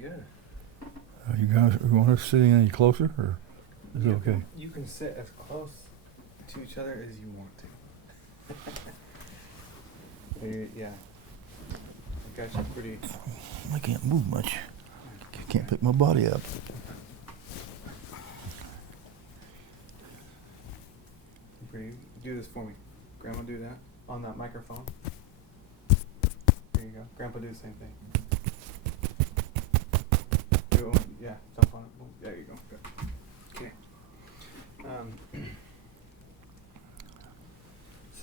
good. You guys want us sitting any closer, or is it okay? You can sit as close to each other as you want to. Yeah. I got you pretty. I can't move much. Can't pick my body up. Pretty. Do this for me. Grandma, do that on that microphone. There you go. Grandpa, do the same thing. Yeah, jump on it. There you go. Good. Okay.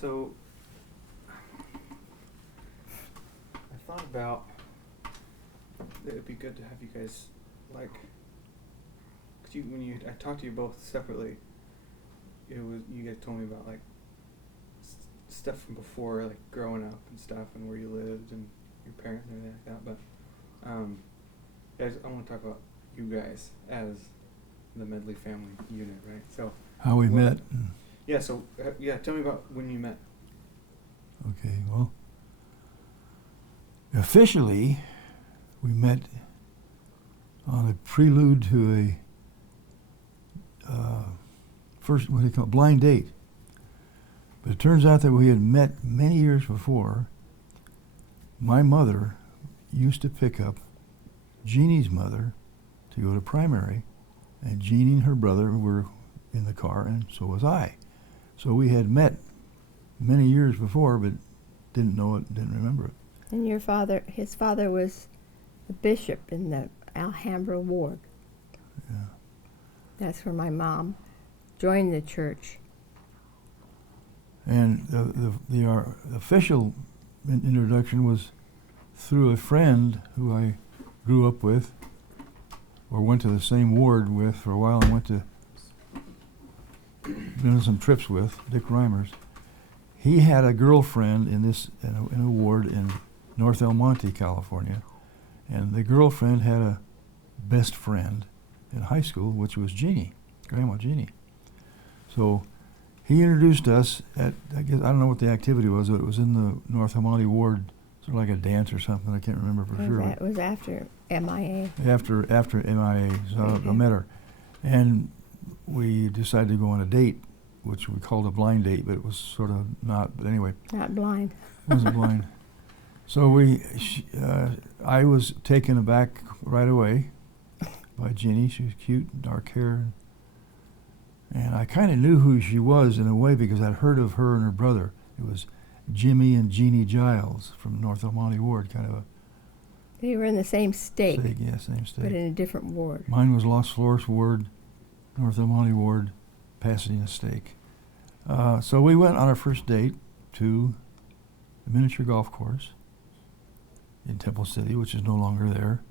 So, I thought about that it'd be good to have you guys, like, cause I talked to you both separately, you guys told me about, like, stuff from before, like, growing up and stuff, and where you lived, and your parents and everything like that, but, guys, I want to talk about you guys as the Medley family unit, right? So How we met? Yeah. So tell me about when you met. Okay. Well, officially, we met on a prelude to a first what do you call it, blind date. But it turns out that we had met many years before. My mother used to pick up Jeannie's mother to go to primary, and Jeannie and her brother were in the car, and so was I. So we had met many years before, but didn't know it, didn't remember it. And his father was the bishop in the Alhambra ward. Yeah. That's where my mom joined the church. And our official introduction was through a friend who I grew up with, or went to the same ward with for a while, and been on some trips with, Dick Reimers. He had a girlfriend in a ward in North El Monte, California, and the girlfriend had a best friend in high school, which was Jeannie, Grandma Jeannie. So he introduced us at, I don't know what the activity was, but it was in the North El Monte ward, sort of like a dance or something. I can't remember for sure. It was after MIA. After MIA, so I met her. And we decided to go on a date, which we called a blind date, but it was sort of not, but anyway. Not blind. It wasn't blind. So I was taken aback right away by Jeannie. She was cute, dark hair. And I kind of knew who she was in a way because I'd heard of her and her brother. It was Jimmy and Jeannie Giles from North El Monte ward, kind of a... They were in the same stake. Yeah, same stake. But in a different ward. Mine was Los Flores ward, North El Monte ward, Pasadena stake. So we went on our first date to a miniature golf course in Temple City, which is no longer there,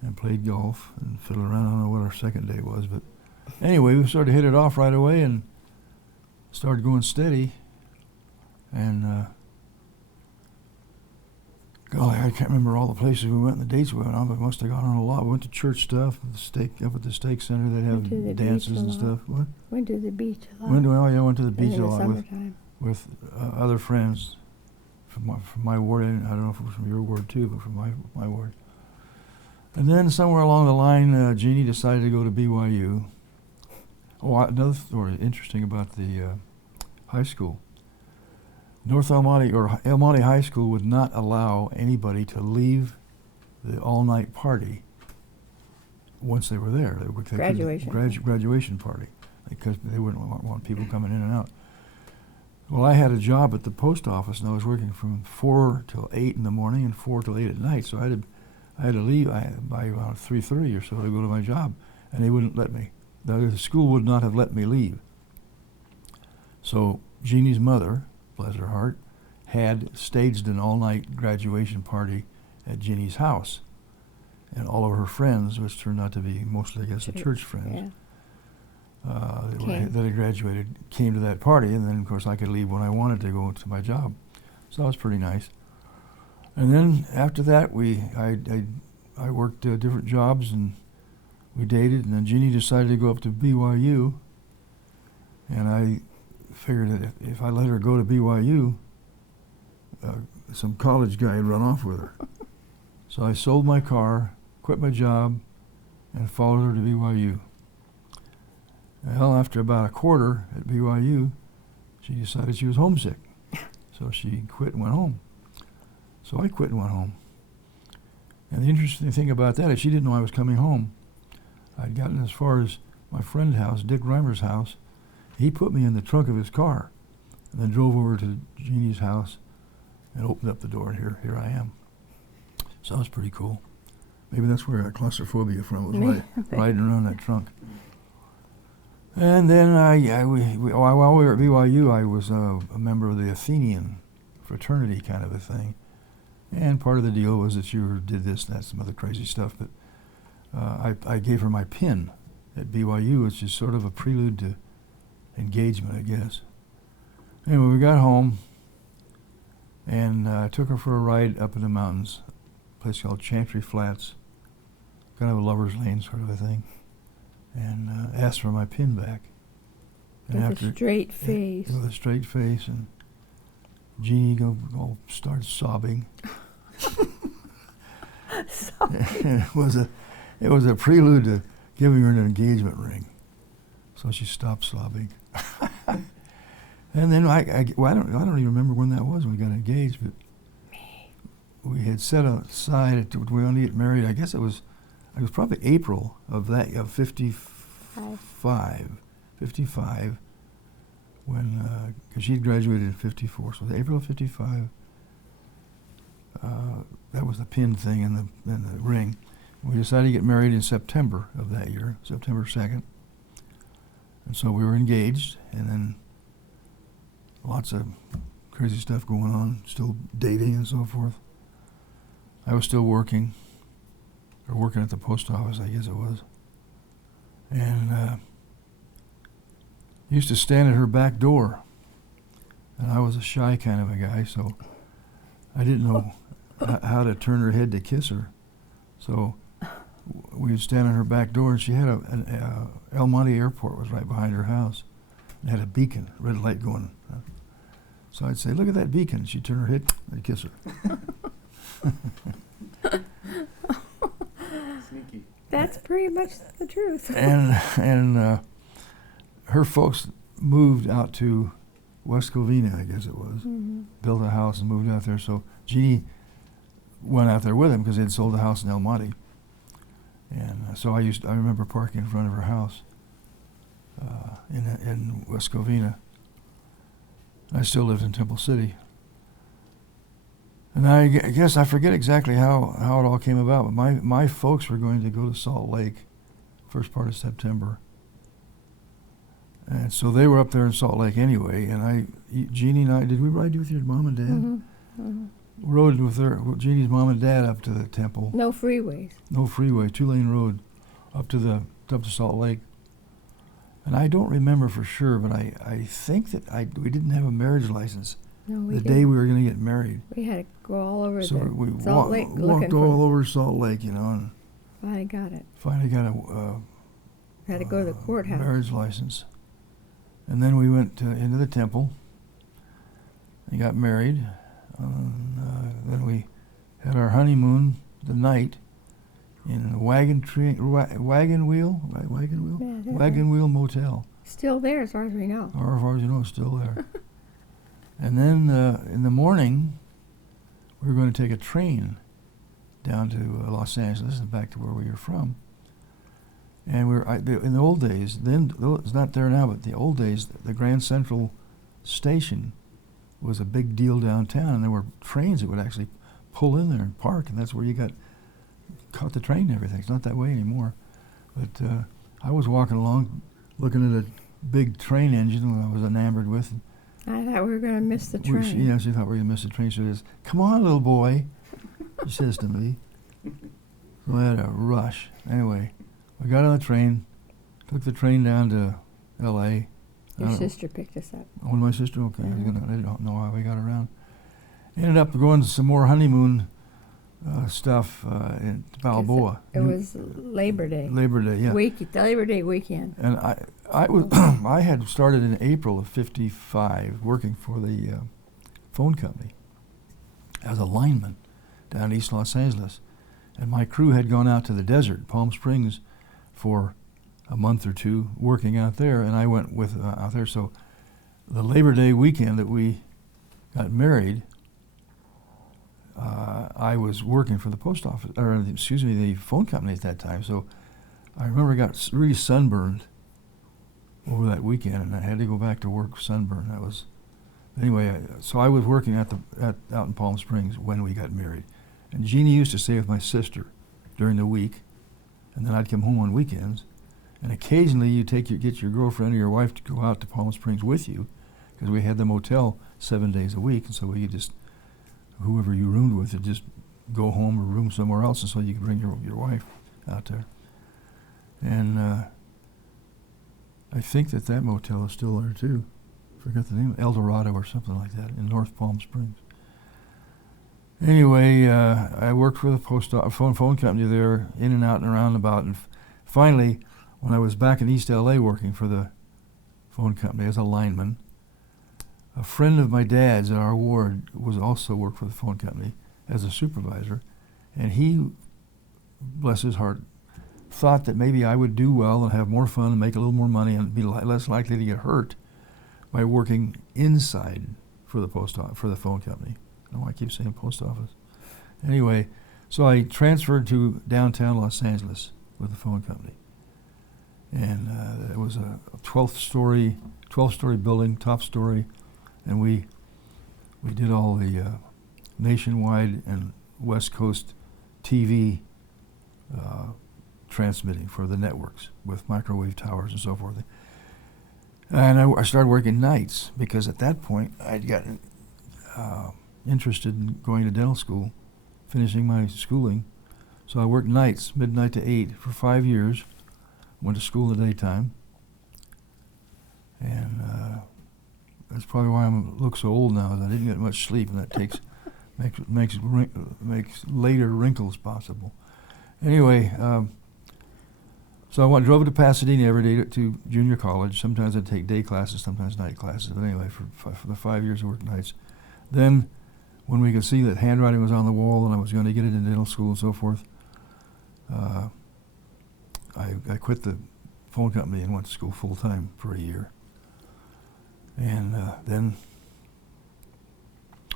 and played golf and fiddled around. I don't know what our second date was, but anyway, we sort of hit it off right away and started going steady. And golly, I can't remember all the places we went and the dates we went on, but we must have gone on a lot. We went to church stuff, up at the stake center. They'd have dances and stuff. What? Went to the beach a lot. Went to the beach a lot summertime. with other friends from my ward. I don't know if it was from your ward too, but from my ward. And then somewhere along the line, Jeannie decided to go to BYU. Oh, another story interesting about the high school. North El Monte, or El Monte High School, would not allow anybody to leave the all-night party once they were there. Graduation party, because they wouldn't want people coming in and out. Well, I had a job at the post office, and I was working from 4 till 8 in the morning and 4 till 8 at night. So I had to leave by about 3:30 or so to go to my job, and they wouldn't let me. The school would not have let me leave. So Jeannie's mother, bless her heart, had staged an all-night graduation party at Jeannie's house. And all of her friends, which turned out to be mostly, I guess, the church friends, that had graduated, came to that party. And then, of course, I could leave when I wanted to go to my job. So that was pretty nice. And then after that, I worked different jobs, and we dated. And then Jeannie decided to go up to BYU. And I figured that if I let her go to BYU, some college guy would run off with her. So I sold my car quit my job, and followed her to BYU. Well, after about a quarter at BYU, she decided she was homesick. So she quit and went home. So I quit and went home. And the interesting thing about that is she didn't know I was coming home. I'd gotten as far as my friend's house, Dick Reimer's house. He put me in the trunk of his car and then drove over to Jeannie's house and opened up the door, and here I am. So that was pretty cool. Maybe that's where I got claustrophobia from, was riding around that trunk. And then while we were at BYU, I was a member of the Athenian fraternity kind of a thing. And part of the deal was that you did this, that, some other crazy stuff. But I gave her my pin at BYU, which is sort of a prelude to engagement, I guess. Anyway, we got home, and I took her for a ride up in the mountains, a place called Chantry Flats, kind of a lover's lane sort of a thing, and asked for my pin back. And With a straight face. With a straight face, and Jeannie started sobbing. And it was a prelude to giving her an engagement ring. So she stopped sobbing. And then I don't even remember when that was when we got engaged, but we had set aside we were going to get married. I guess it was probably April of 55, when because she'd graduated in 54, so April of 55. That was the pin thing and the ring. We decided to get married in September of that year, September 2nd. And so we were engaged, and then lots of crazy stuff going on, still dating and so forth. I was still working at the post office, I guess it was. And used to stand at her back door. And I was a shy kind of a guy, so I didn't know how to turn her head to kiss her. So we would stand at her back door, and she had El Monte Airport was right behind her house. It had a beacon, red light going. So I'd say, "Look at that beacon." She'd turn her head, I'd kiss her. Sneaky. That's pretty much the truth. And her folks moved out to West Covina, I guess it was. Mm-hmm. Built a house and moved out there. So Jeannie went out there with him because they'd sold a house in El Monte. And so I remember parking in front of her house in West Covina. I still lived in Temple City. And I guess I forget exactly how it all came about, but my folks were going to go to Salt Lake first part of September. And so they were up there in Salt Lake anyway, and Jeannie and I, did we ride with your mom and dad? Mm-hmm. Mm-hmm. Rode with Jeannie's mom and dad up to the temple. No freeways. No freeway, 2-lane road up to Salt Lake. And I don't remember for sure, but I think that we didn't have a marriage license the day we were going to get married. We had to go all over so we Salt Lake walked all over Salt Lake, and finally got it. Finally got had to go to the courthouse. Marriage license. And then we went into the temple and got married. Then we had our honeymoon the night in a wagon wheel motel. Still there as far as we know. Or as far as you know, it's still there. And then in the morning, we were going to take a train down to Los Angeles and back to where we were from. And in the old days, then it's not there now, but the old days, the Grand Central Station was a big deal downtown, and there were trains that would actually pull in there and park, and that's where you caught the train and everything. It's not that way anymore. But I was walking along, looking at a big train engine that I was enamored with. I thought we were going to miss the train. She thought we were going to miss the train. She says, "Come on, little boy," she says to me. So I had a rush. Anyway, I got on the train, took the train down to L.A. Your sister picked us up. Oh, my sister? Okay. Mm-hmm. I didn't know how we got around. Ended up going to some more honeymoon stuff in Balboa. It was Labor Day. Labor Day, yeah. Labor Day weekend. And I had started in April of 55 working for the phone company as a lineman down in East Los Angeles. And my crew had gone out to the desert, Palm Springs, for a month or two working out there, and I went with out there. So the Labor Day weekend that we got married, I was working for the post office, or excuse me, the phone company at that time. So I remember I got really sunburned over that weekend, and I had to go back to work sunburned. That was anyway. So I was working out in Palm Springs when we got married, and Jeannie used to stay with my sister during the week, and then I'd come home on weekends. And occasionally you get your girlfriend or your wife to go out to Palm Springs with you, because we had the motel 7 days a week, and so we could just, whoever you roomed with, would just go home or room somewhere else, and so you could bring your wife out there. And I think that motel is still there too. Forget the name, El Dorado or something like that, in North Palm Springs. Anyway, I worked for the phone company there, in and out and around about, and finally, when I was back in East LA working for the phone company as a lineman, a friend of my dad's at our ward was also worked for the phone company as a supervisor, and he, bless his heart, thought that maybe I would do well and have more fun and make a little more money and be less likely to get hurt by working inside for the phone company. I don't know why I keep saying post office. Anyway, so I transferred to downtown Los Angeles with the phone company. And it was a 12th story building, top story, and we did all the nationwide and West Coast TV transmitting for the networks with microwave towers and so forth. And I started working nights because at that point I'd gotten interested in going to dental school, finishing my schooling. So I worked nights, midnight to 8, for 5 years. Went to school in the daytime, and that's probably why I look so old now. Is I didn't get much sleep, and that makes later wrinkles possible. Anyway, so I drove to Pasadena every day to junior college. Sometimes I'd take day classes, sometimes night classes. But anyway, for the 5 years I worked nights. Then, when we could see that handwriting was on the wall and I was going to get into dental school and so forth, I quit the phone company and went to school full-time for a year. And then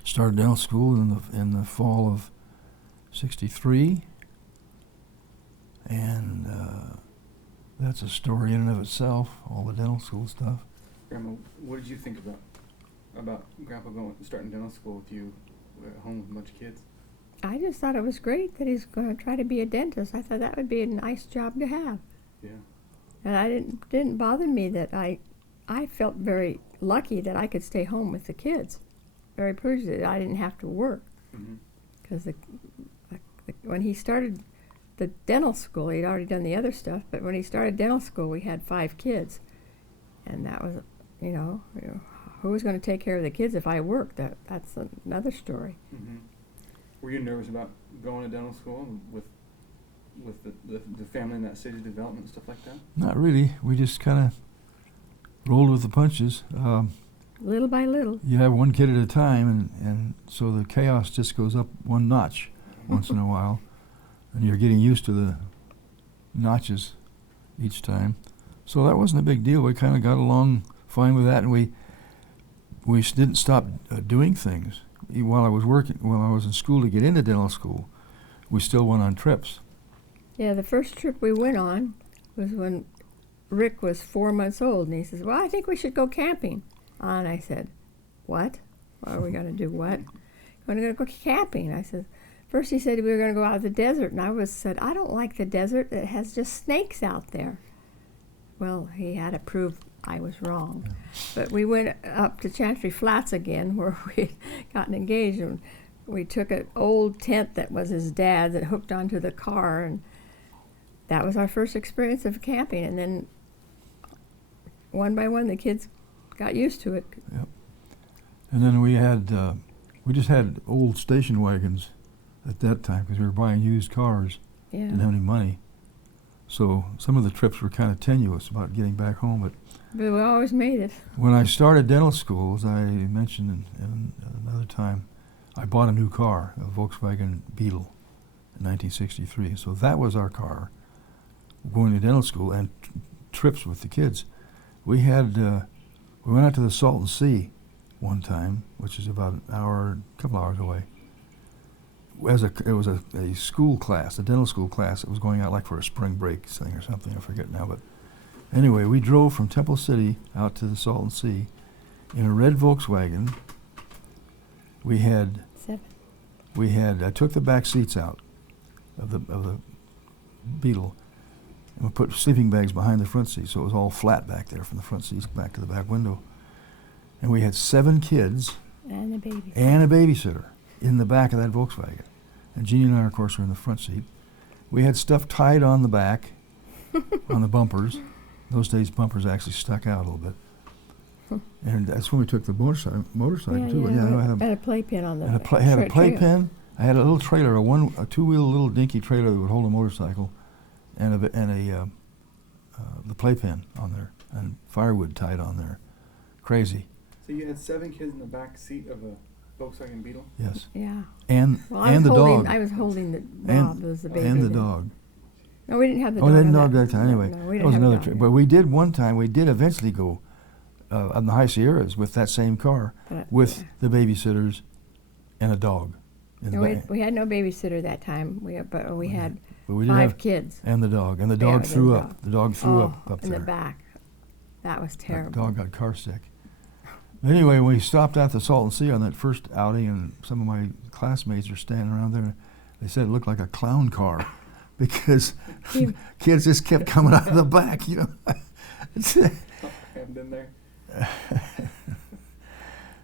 started dental school in the fall of '63. And that's a story in and of itself, all the dental school stuff. Grandma, what did you think about Grandpa starting dental school with you at home with a bunch of kids? I just thought it was great that he's going to try to be a dentist. I thought that would be a nice job to have. Yeah. And I didn't bother me that I felt very lucky that I could stay home with the kids. Very appreciative that I didn't have to work. Because when he started the dental school, he'd already done the other stuff, but when he started dental school, we had 5 kids. And that was, who was going to take care of the kids if I worked? That's another story. Were you nervous about going to dental school with the family in that stage of development and stuff like that? Not really. We just kind of rolled with the punches. Little by little. You have one kid at a time, and so the chaos just goes up one notch once in a while, and you're getting used to the notches each time. So that wasn't a big deal. We kind of got along fine with that, and we didn't stop doing things. While I was in school to get into dental school, we still went on trips. Yeah, the first trip we went on was when Rick was 4 months old, and he says, "Well, I think we should go camping." And I said, "What? What are we going to do? What? We're going to go camping." I said, first he said we were going to go out of the desert, and I said, "I don't like the desert. It has just snakes out there." Well, he had to prove I was wrong. But we went up to Chantry Flats again, where we had gotten engaged, and we took an old tent that was his dad's that hooked onto the car, and that was our first experience of camping. And then one by one, the kids got used to it. Yep. And then we just had old station wagons at that time because we were buying used cars. Yeah. Didn't have any money. So some of the trips were kind of tenuous about getting back home. But we always made it. when I started dental school, as I mentioned in another time, I bought a new car, a Volkswagen Beetle. in 1963. So that was our car going to dental school and trips with the kids. We had we went out to the Salton Sea one time, which is about a couple hours away. It was a school class, a dental school class that was going out like for a spring break thing or something. I forget now, but anyway, we drove from Temple City out to the Salton Sea in a red Volkswagen. We had 7. I took the back seats out of the Beetle, and we put sleeping bags behind the front seats, so it was all flat back there from the front seats back to the back window. And we had 7 kids And a baby. and a babysitter in the back of that Volkswagen. And Jeannie and I, of course, were in the front seat. We had stuff tied on the back, on the bumpers. Those days, bumpers actually stuck out a little bit. And that's when we took the motorcycle too. Yeah, I had and a playpen on the had a playpen. I had a little trailer, a two-wheel little dinky trailer that would hold a motorcycle, and the playpen on there, and firewood tied on there. Crazy. So you had 7 kids in the back seat of a Volkswagen Beetle? Yes. Yeah. And Well, the dog. I was holding the Bob as the baby. And the then. dog. No, we didn't have the Oh, dog. they didn't on know that time anyway. No, we That didn't was have a another dog trip. yet. But we did one time. We did eventually go on the High Sierras with that same car with the babysitters and a dog. In No, the back. we had no babysitter that time. We had 5 have kids. and the dog. And the Yeah, dog the threw dog. up. The dog threw up in there. the back. That was That terrible. dog got car sick. Anyway, we stopped at the Salton Sea on that first outing, and some of my classmates are standing around there. They said it looked like a clown car because kids just kept coming out of the back, you know. I haven't been there.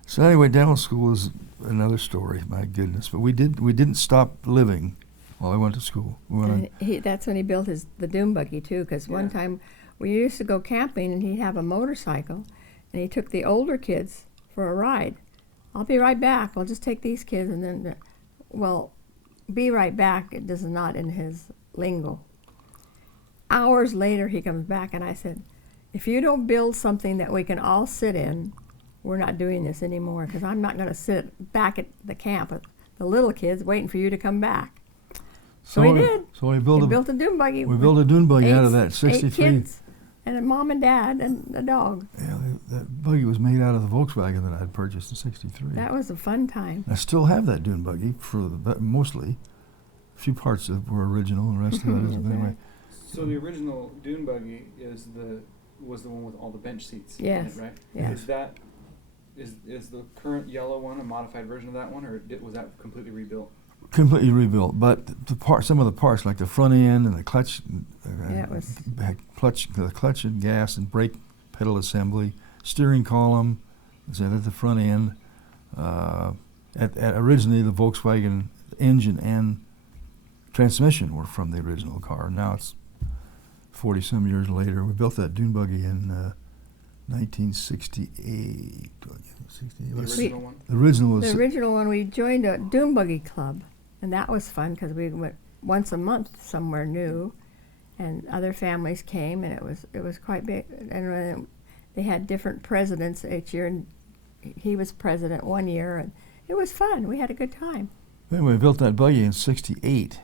So anyway, dental school is another story. My goodness, but we didn't stop living while I went to school. We went on, And that's when he built the dune buggy too. Because one time we used to go camping, and he'd have a motorcycle, and he took the older kids for a ride. I'll be right back. I'll just take these kids, and then, be right back. It is not in his lingo. Hours later, he comes back, and I said, if you don't build something that we can all sit in, we're not doing this anymore, because I'm not going to sit back at the camp with the little kids waiting for you to come back. So we did. So we We built built a dune buggy. we built a dune buggy out of that 8 '63. kids, and a mom and dad and a dog. Yeah, that buggy was made out of the Volkswagen that I'd purchased in '63. That was a fun time. I still have that dune buggy mostly. A few parts that were original, and the rest of it isn't. Anyway, So the original dune buggy was the one with all the bench seats Yes. in it, right? Yes. Is the current yellow one a modified version of that one, or was that completely rebuilt? completely rebuilt, but some of the parts, like the front end and the clutch, Yeah, it was- the clutch and gas and brake pedal assembly, steering column, is at the front end. Originally, the Volkswagen engine and transmission were from the original car. Now it's 40-some years later. We built that dune buggy in 1968. The original one? The original was The original one, we joined a dune buggy club, and that was fun because we went once a month somewhere new, and other families came, and it was quite big. And they had different presidents each year, and he was president one year, and it was fun. We had a good time. Anyway, we built that buggy in '68.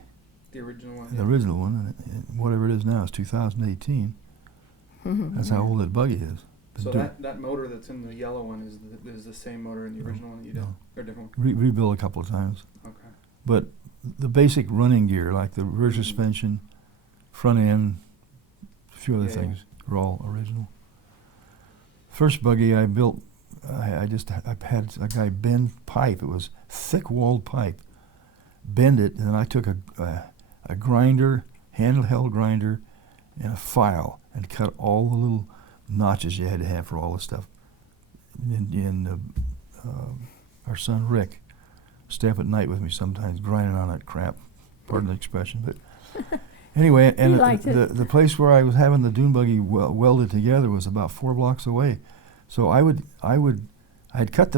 The original one. The original one, and whatever it is now, is 2018. That's how old that buggy is. So that motor that's in the yellow one is the same motor in the original one that you did, No. or different one? Rebuilt a couple of times. Okay. But the basic running gear, like the rear suspension, front end, a few other Yeah. things, are all original. First buggy I built, I had a guy bend pipe. It was thick-walled pipe. Bend it, and then I took a grinder, handheld grinder, and a file, and cut all the little notches you had to have for all the stuff. And our son Rick stay up at night with me sometimes, grinding on that crap. Pardon the expression, but anyway. And He liked it. the place where I was having the dune buggy welded together was about 4 blocks away. So I'd cut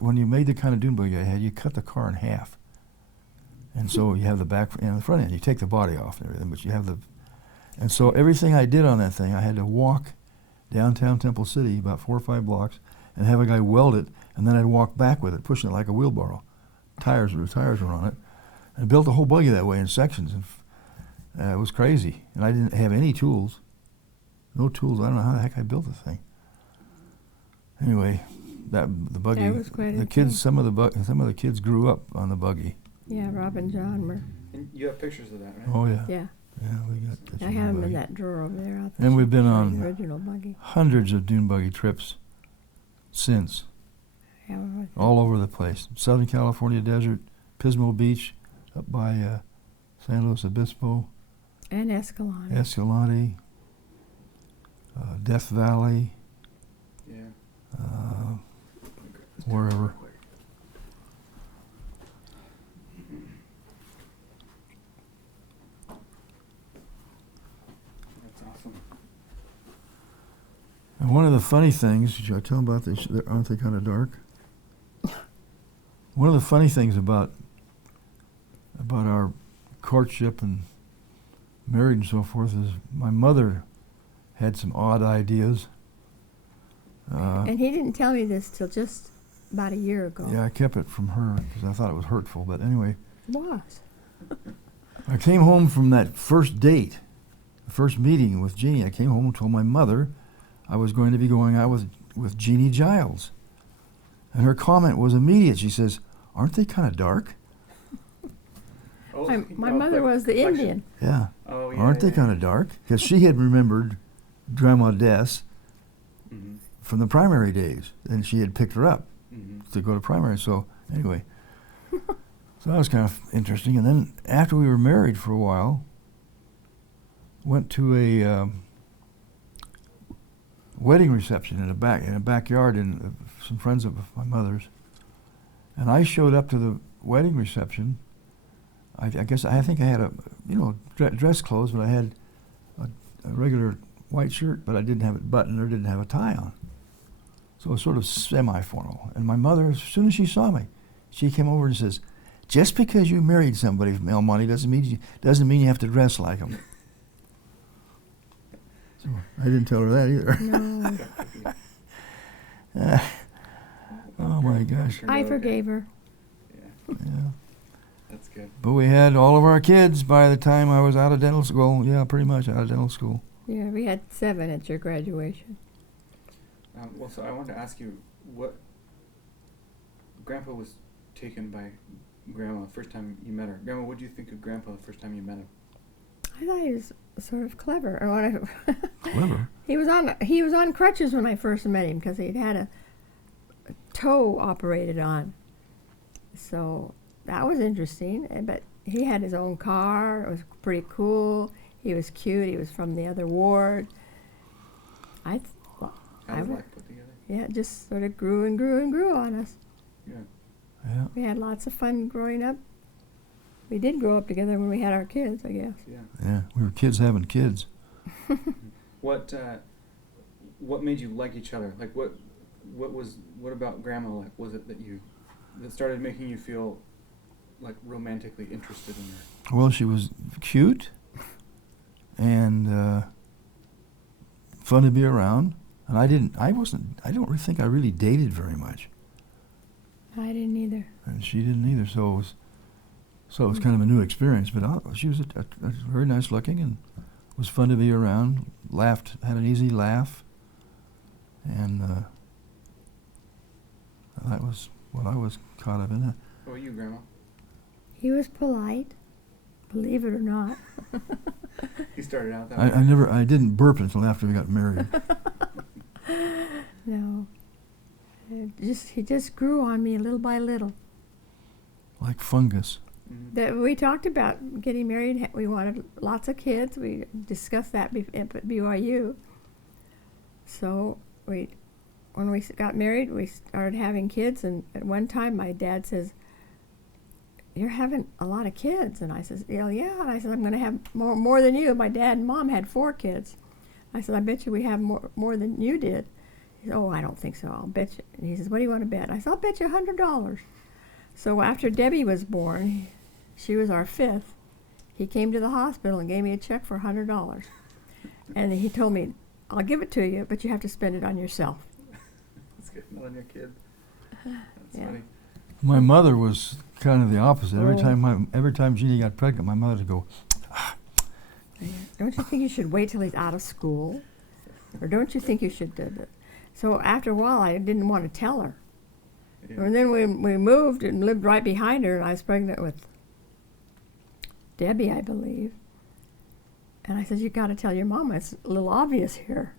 when you made the kind of dune buggy I had, you cut the car in half. And so you have the back and the front end. You take the body off and everything, but you have and so everything I did on that thing, I had to walk downtown Temple City about 4 or 5 blocks and have a guy weld it, and then I'd walk back with it, pushing it like a wheelbarrow. Tires were on it, I built the whole buggy that way in sections. And, it was crazy. And I didn't have any tools. No tools. I don't know how the heck I built the thing. Anyway, the buggy. That was quite a the kids. thing. Some of the kids grew up on the buggy. Yeah, Rob and John were. And you have pictures of that, right? Oh yeah. Yeah, Yeah, we got pictures I of have the them in buggy. that drawer over there. Out there. And we've been The on original buggy. hundreds of dune buggy trips since, Yeah, all over the place. Southern California desert, Pismo Beach, up by San Luis Obispo, and Escalon. Escalante, Death Valley, Yeah. wherever. That's awesome. And one of the funny things, should I tell them about this? Aren't they kind of dark? One of the funny things about our courtship and marriage and so forth is my mother had some odd ideas. And he didn't tell me this till just about a year ago. Yeah, I kept it from her because I thought it was hurtful. But anyway, It was. I came home from that first date, the first meeting with Jeannie. I came home and told my mother I was going to be going out with Jeannie Giles. And her comment was immediate. She says, "Aren't they kind of dark?" Oh, My mother was the reflection. Indian. Yeah. Oh, yeah. Aren't they kind of dark? Because she had remembered Grandma Des Mm-hmm. from the primary days, and she had picked her up Mm-hmm. to go to primary. So anyway, so that was kind of interesting. And then after we were married for a while, went to a wedding reception in a backyard in some friends of my mother's, and I showed up to the wedding reception. I think I had a dress clothes, but I had a regular white shirt, but I didn't have it buttoned or didn't have a tie on. So it was sort of semi-formal. And my mother, as soon as she saw me, she came over and says, "Just because you married somebody from El Monte doesn't mean you have to dress like them." So I didn't tell her that either. No, Oh my gosh. I forgave her. Yeah, Yeah. that's good. But we had all of our kids by the time I was out of dental school. Yeah, pretty much out of dental school. Yeah, we had 7 at your graduation. Well, so I wanted to ask you, what Grandpa was taken by Grandma the first time you met her. Grandma, what did you think of Grandpa the first time you met him? I thought he was sort of clever. Or what Clever. he was on crutches when I first met him because he'd had a toe operated on. So that was interesting. But he had his own car. It was pretty cool. He was cute. He was from the other ward. How was would- life put together? Yeah, it just sort of grew and grew and grew on us. Yeah. Yeah. We had lots of fun growing up. We did grow up together when we had our kids, I guess. Yeah. Yeah. We were kids having kids. What made you like each other? Like what about Grandma like was it that started making you feel like romantically interested in her? Well, she was cute and fun to be around. And I don't really think I really dated very much. I didn't either. And she didn't either. So it was kind of a new experience. But she was very nice looking and was fun to be around. Had an easy laugh. And that was what I was caught up in. What about you, Grandma? He was polite, believe it or not. He started out that way. I didn't burp until after we got married. No. He just grew on me little by little. Like fungus. Mm-hmm. We talked about getting married. We wanted lots of kids. We discussed that at BYU. So when we got married, we started having kids. And at one time, my dad says, "You're having a lot of kids." And I says, "Yeah." And I said, "I'm going to have more than you." My dad and mom had 4 kids. I said, "I bet you we have more than you did." He said, "Oh, I don't think so. I'll bet you." And he says, "What do you want to bet?" I said, "I'll bet you $100. So after Debbie was born, she was our 5th, he came to the hospital and gave me a check for $100. And he told me, "I'll give it to you, but you have to spend it on yourself." That's good. Not on your kid. That's Yeah. funny. My mother was kind of the opposite. Oh. Every time Jeannie got pregnant, my mother would go, Don't you think you should wait till he's out of school? Or don't you think you should do that? So after a while, I didn't want to tell her. Yeah. And then we moved and lived right behind her, and I was pregnant with Debbie, I believe. And I said, you got to tell your mama. It's a little obvious here.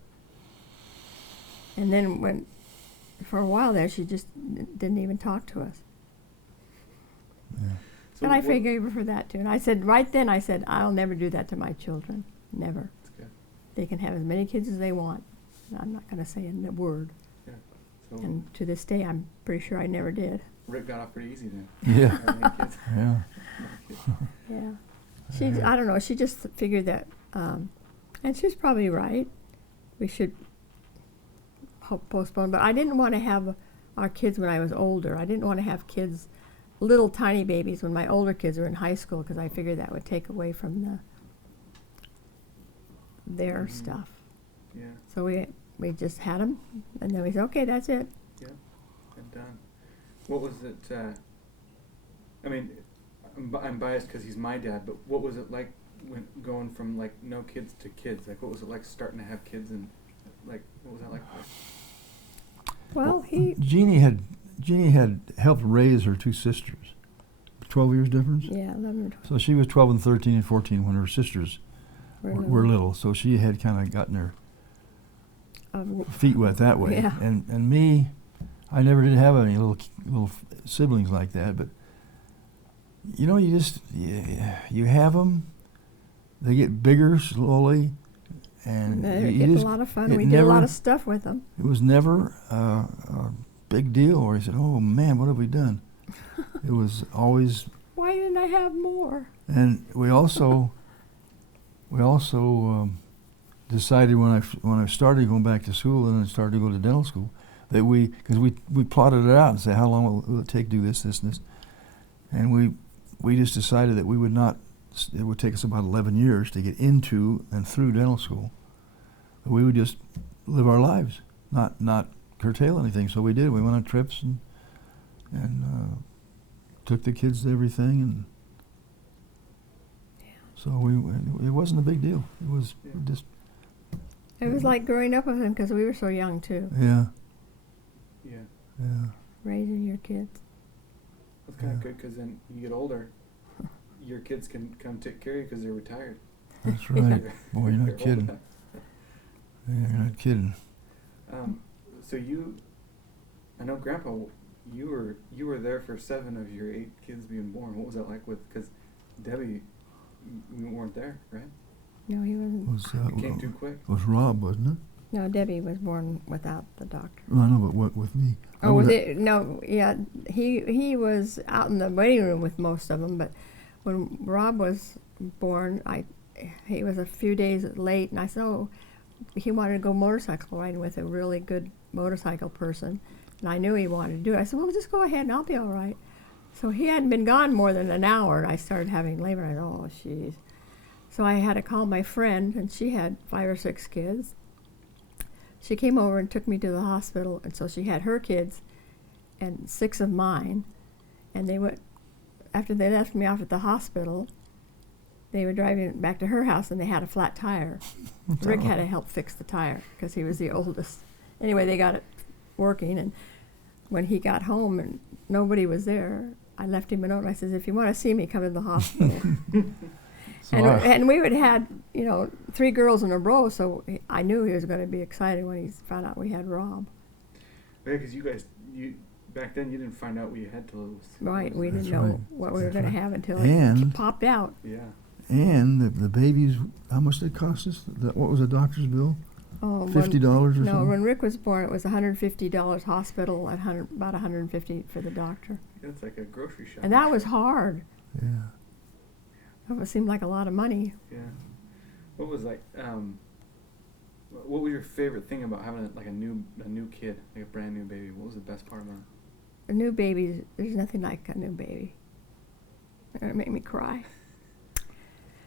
And then for a while there, she just didn't even talk to us. yeah. So And I what- forgave her for that, too. And I said, right then, I said, I'll never do that to my children. Never. That's good. They can have as many kids as they want. I'm not going to say a word. So And to this day, I'm pretty sure I never did. Rick got off pretty easy then. Yeah. Having any kids. Yeah. Yeah. I don't know, she just figured that, and she's probably right. We should postpone, but I didn't want to have our kids when I was older. I didn't want to have kids, little tiny babies, when my older kids were in high school, because I figured that would take away from their Mhm. stuff. Yeah, So we just had them, and then we said, okay, that's it. and done. What was it? I mean, I'm biased because he's my dad, but what was it like when going from like no kids to kids? Like, what was it like starting to have kids, and like what was that like? Well, Jeannie had helped raise her two sisters. 12 years difference? yeah, 11 So she was 12 and 13 and 14 when her sisters were little. So she had kind of gotten her feet wet that way. Yeah. And me, I never did have any little siblings like that. But you know, you have them. They get bigger slowly, and They you get just, a lot of fun. it We did a lot never- of stuff with them. It was never a big deal, or he said, "Oh man, what have we done?" It was always. Why didn't I have more? And we also decided when I started going back to school and then started to go to dental school that because we plotted it out and say how long will it take to do this, and this, and we just decided that we would not. It would take us about 11 years to get into and through dental school. But we would just live our lives, not curtail anything. So we did. We went on trips and took the kids to everything, and so it wasn't a big deal. It was just It was like growing up with them because we were so young too, yeah. raising your kids. That's kind of Yeah. good because then you get older, your kids can come take care of you because they're retired. That's right. Boy, you're not They're old kidding. enough. Yeah, you're not kidding. So I know Grandpa, you were there for 7 of your 8 kids being born. What was that like because Debbie, you weren't there, right? No, he wasn't. It came too quick. Was Rob, wasn't it? No, Debbie was born without the doctor. No, I know, but what with me? Oh, was it? No, yeah, he was out in the waiting room with most of them, but when Rob was born, he was a few days late, and I said, oh, he wanted to go motorcycle riding with a really good motorcycle person, and I knew he wanted to do it. I said, well, just go ahead, and I'll be all right. So he hadn't been gone more than an hour, and I started having labor. I said, oh, jeez. So I had to call my friend, and she had 5 or 6 kids. She came over and took me to the hospital, and so she had her kids and 6 of mine, and they went, after they left me off at the hospital, they were driving back to her house, and they had a flat tire. Rick had to help fix the tire because he was the oldest. Anyway, they got it working, and when he got home and nobody was there, I left him a note. I said, if you want to see me, come to the hospital. So And we would had 3 girls in a row, so I knew he was going to be excited when he found out we had Rob. Yeah, because you back then you didn't find out what you had till it was. Right, we That's didn't know right. what we were That's going right. to have until And- it popped out. Yeah. And the babies, how much did it cost us? What was the doctor's bill? Oh, $50 or No, something? when Rick was born, it was $150 hospital, and about $150 for the doctor, It's like a grocery shop. and that was hard. Yeah. It seemed like a lot of money. Yeah. What was like? What was your favorite thing about having a new kid, like a brand new baby? What was the best part about it? A new baby, there's nothing like a new baby. It made me cry.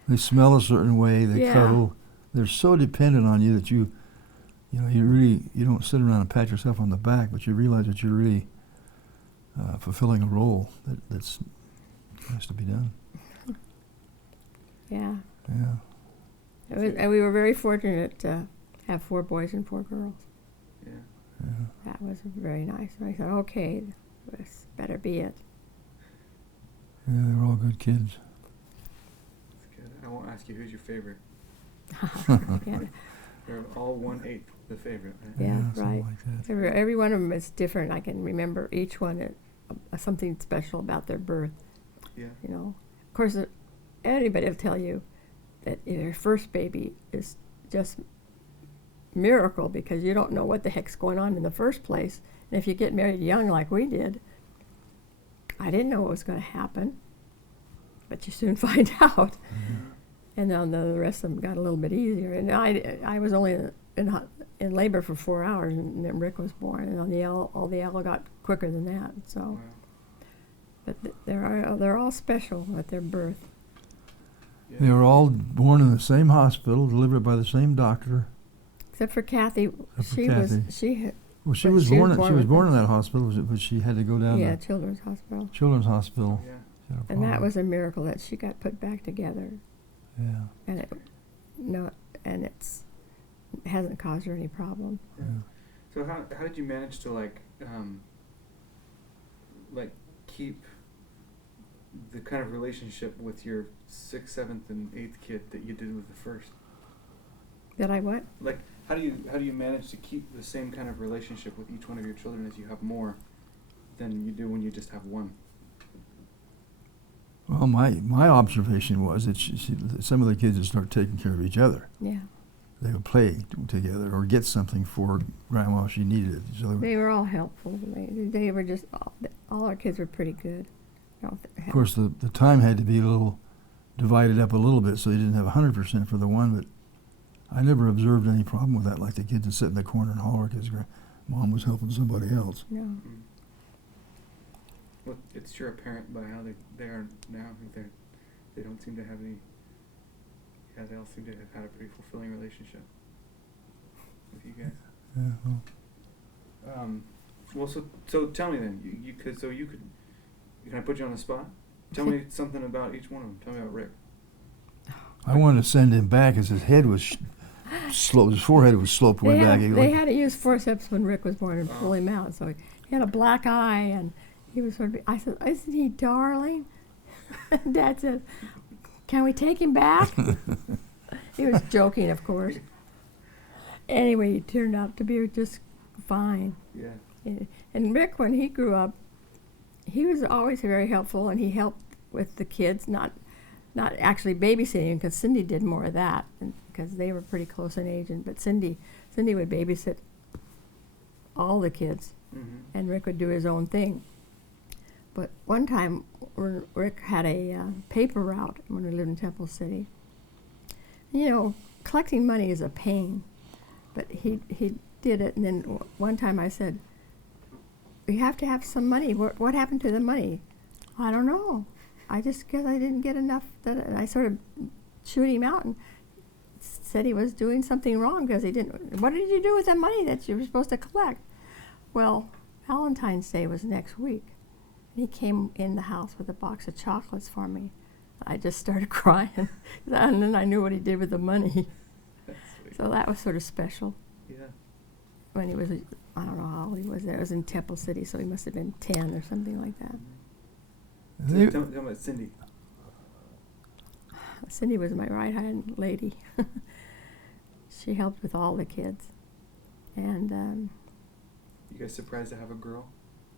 They smell a certain way. They Yeah. cuddle. They're so dependent on you that you don't sit around and pat yourself on the back, but you realize that you're really fulfilling a role that's has to be done. Yeah. Yeah. And we were very fortunate to have 4 boys and 4 girls. Yeah. Yeah. That was very nice. And I thought, okay, this better be it. Yeah, they were all good kids. That's good. I won't ask you who's your favorite. Yeah. They're all 1/8 the favorite, right? Yeah, something right. like that. Every one of them is different. I can remember each one something special about their birth. Yeah. You know, of course, anybody will tell you that their first baby is just miracle because you don't know what the heck's going on in the first place. And if you get married young like we did, I didn't know what was going to happen, but you soon find out. Mm-hmm. And then the rest of them got a little bit easier. And I was only in labor for 4 hours, and then Rick was born. And all the L got quicker than that. So, Wow. but they're all special at their birth. Yeah. They were all born in the same hospital, delivered by the same doctor. Except for Kathy, Except for she Kathy. was she. Well, she But was she was born. born She was with born it. in that hospital, but she had to go down Yeah, to Children's Hospital. Children's Hospital. Yeah. She had a And that problem. was a miracle that she got put back together, Yeah. and it hasn't caused her any problem. Yeah. So how did you manage to like keep the kind of relationship with your 6th, 7th, and 8th kid that you did with the first? Did I what? Like how do you manage to keep the same kind of relationship with each one of your children as you have more than you do when you just have one? Well, my observation was that some of the kids would start taking care of each other. Yeah. They would play together or get something for Grandma if she needed it. So They were all helpful. They were just all our kids were pretty good. of course, the time had to be a little divided up a little bit, so they didn't have 100% for the one. But I never observed any problem with that. Like the kids would sit in the corner and holler because Mom was helping somebody else. No. Mm. Well, it's sure apparent by how they are now. They don't seem to have any. Yeah, they all seem to have had a pretty fulfilling relationship with you guys. Yeah. Well, Well, so tell me then. You could. Can I put you on the spot? Tell me something about each one of them. Tell me about Rick. I wanted to send him back as his head was slope. His forehead was sloped way back. They had to use forceps when Rick was born and pull him out. So he had a black eye, and he was sort of. I said, "Isn't he darling?" Dad said, "Can we take him back?" He was joking, of course. Anyway, he turned out to be just fine. Yeah. And Rick, when he grew up, he was always very helpful, and he helped with the kids, not actually babysitting, because Cindy did more of that, because they were pretty close in age. But Cindy would babysit all the kids, Mm-hmm. and Rick would do his own thing. But one time, Rick had a paper route when we lived in Temple City. You know, collecting money is a pain, but he did it. And then one time I said, "We have to have some money. What happened to the money?" "I don't know. I just guess I didn't get enough." And I sort of chewed him out and said he was doing something wrong because he didn't. "What did you do with the money that you were supposed to collect?" Well, Valentine's Day was next week. He came in the house with a box of chocolates for me. I just started crying, and then I knew what he did with the money. That's sweet. So that was sort of special. Yeah. When he was, I don't know how old he was there. It was in Temple City, so he must have been 10 or something like that. They- Tell me about Cindy. Cindy was my right-hand lady. She helped with all the kids. And You guys surprised to have a girl?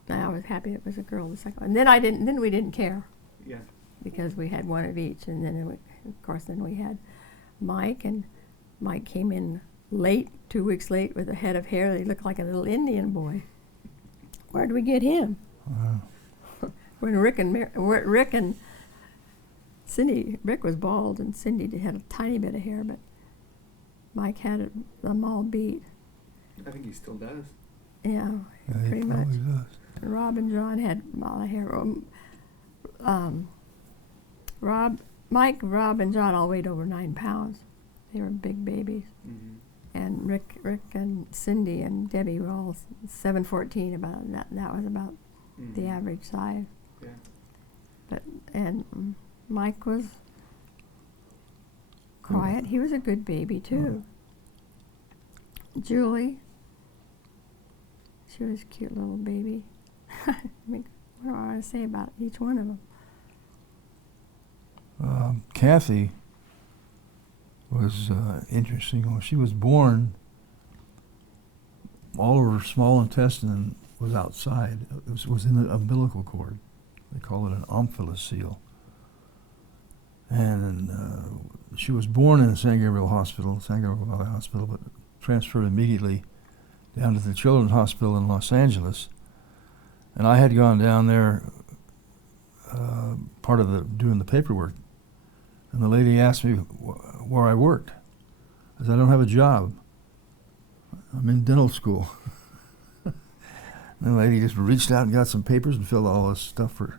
I was happy it was a girl the second one. And then we didn't care, Yeah. because we had one of each. And then, of course, we had Mike, and Mike came in late, 2 weeks late, with a head of hair that he looked like a little Indian boy. Where'd we get him? When Rick and Cindy, Rick was bald and Cindy had a tiny bit of hair, but Mike had them all beat. I think he still does. Yeah, Yeah, he pretty much. probably does. Rob and John had a lot of hair. Mike, Rob, and John all weighed over 9 pounds. They were big babies. Mm-hmm. And Rick and Cindy and Debbie were all 7'14", about that. That was about the average size. Yeah. And Mike was quiet. He was a good baby too. Julie, she was a cute little baby. I mean, what do I want to say about each one of them? Kathy was interesting. When she was born, all of her small intestine was outside. It was in the umbilical cord. They call it an omphalocele. And she was born in San Gabriel Valley Hospital, but transferred immediately down to the Children's Hospital in Los Angeles. And I had gone down there part of doing the paperwork. And the lady asked me where I worked. I said, I don't have a job. I'm in dental school. And the lady just reached out and got some papers and filled all this stuff for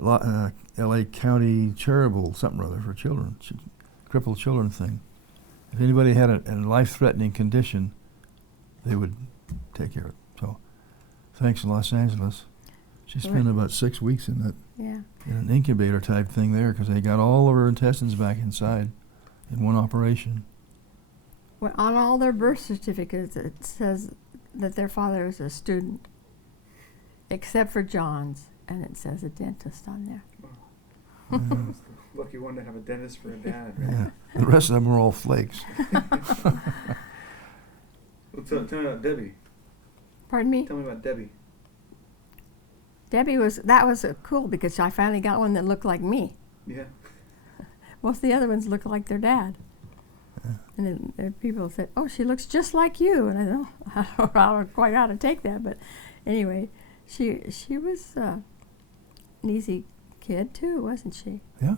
L.A. County Charitable something or other for children, crippled children thing. If anybody had a life-threatening condition, they would take care of it. So, thanks to Los Angeles. She spent about 6 weeks in that in an incubator type thing there because they got all of her intestines back inside in one operation. Well, on all their birth certificates, it says that their father was a student, except for John's, and it says a dentist on there. That's the lucky one to have a dentist for a dad, right? Yeah, the rest of them were all flakes. Well, tell me about Debbie. Pardon me? Tell me about Debbie. Debbie was cool because I finally got one that looked like me. Yeah. Most of the other ones look like their dad. Yeah. And then people said, "Oh, she looks just like you." And I don't know quite how to take that, but anyway, she was an easy kid too, wasn't she? Yeah.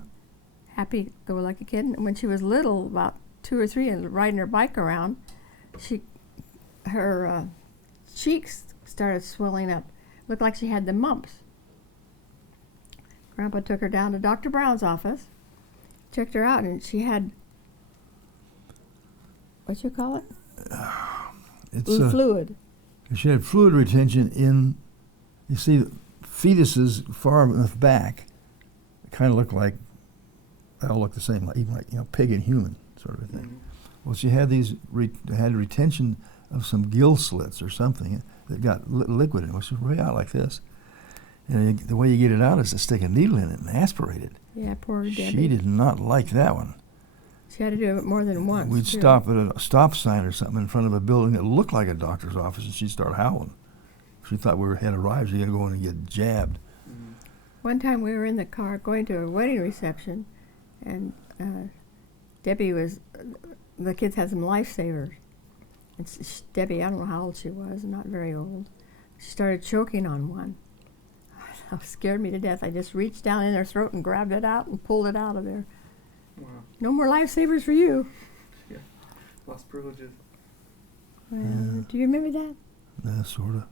Happy-go-lucky kid. And when she was little, about 2 or 3, and riding her bike around, her cheeks started swelling up. Looked like she had the mumps. Grandpa took her down to Dr. Brown's office, checked her out, and she had, what you call it? It's fluid. She had fluid retention in, you see, fetuses far enough back kind of look like, they all look the same, like, even like, pig and human sort of a thing. Mm-hmm. Well, she had these, had retention of some gill slits or something that got liquid in it. It was way out like this. And the way you get it out is to stick a needle in it and aspirate it. Yeah, poor Debbie. She did not like that one. She had to do it more than once. We'd too. stop at a stop sign or something in front of a building that looked like a doctor's office, and she'd start howling. She thought we had arrived. She had to go in and get jabbed. Mm-hmm. One time we were in the car going to a wedding reception, and Debbie was, the kids had some lifesavers. And Debbie, I don't know how old she was, not very old. She started choking on one. It scared me to death. I just reached down in her throat and grabbed it out and pulled it out of there. Wow. No more lifesavers for you. Yeah. Lost privileges. Well, do you remember that? Yeah, sort of.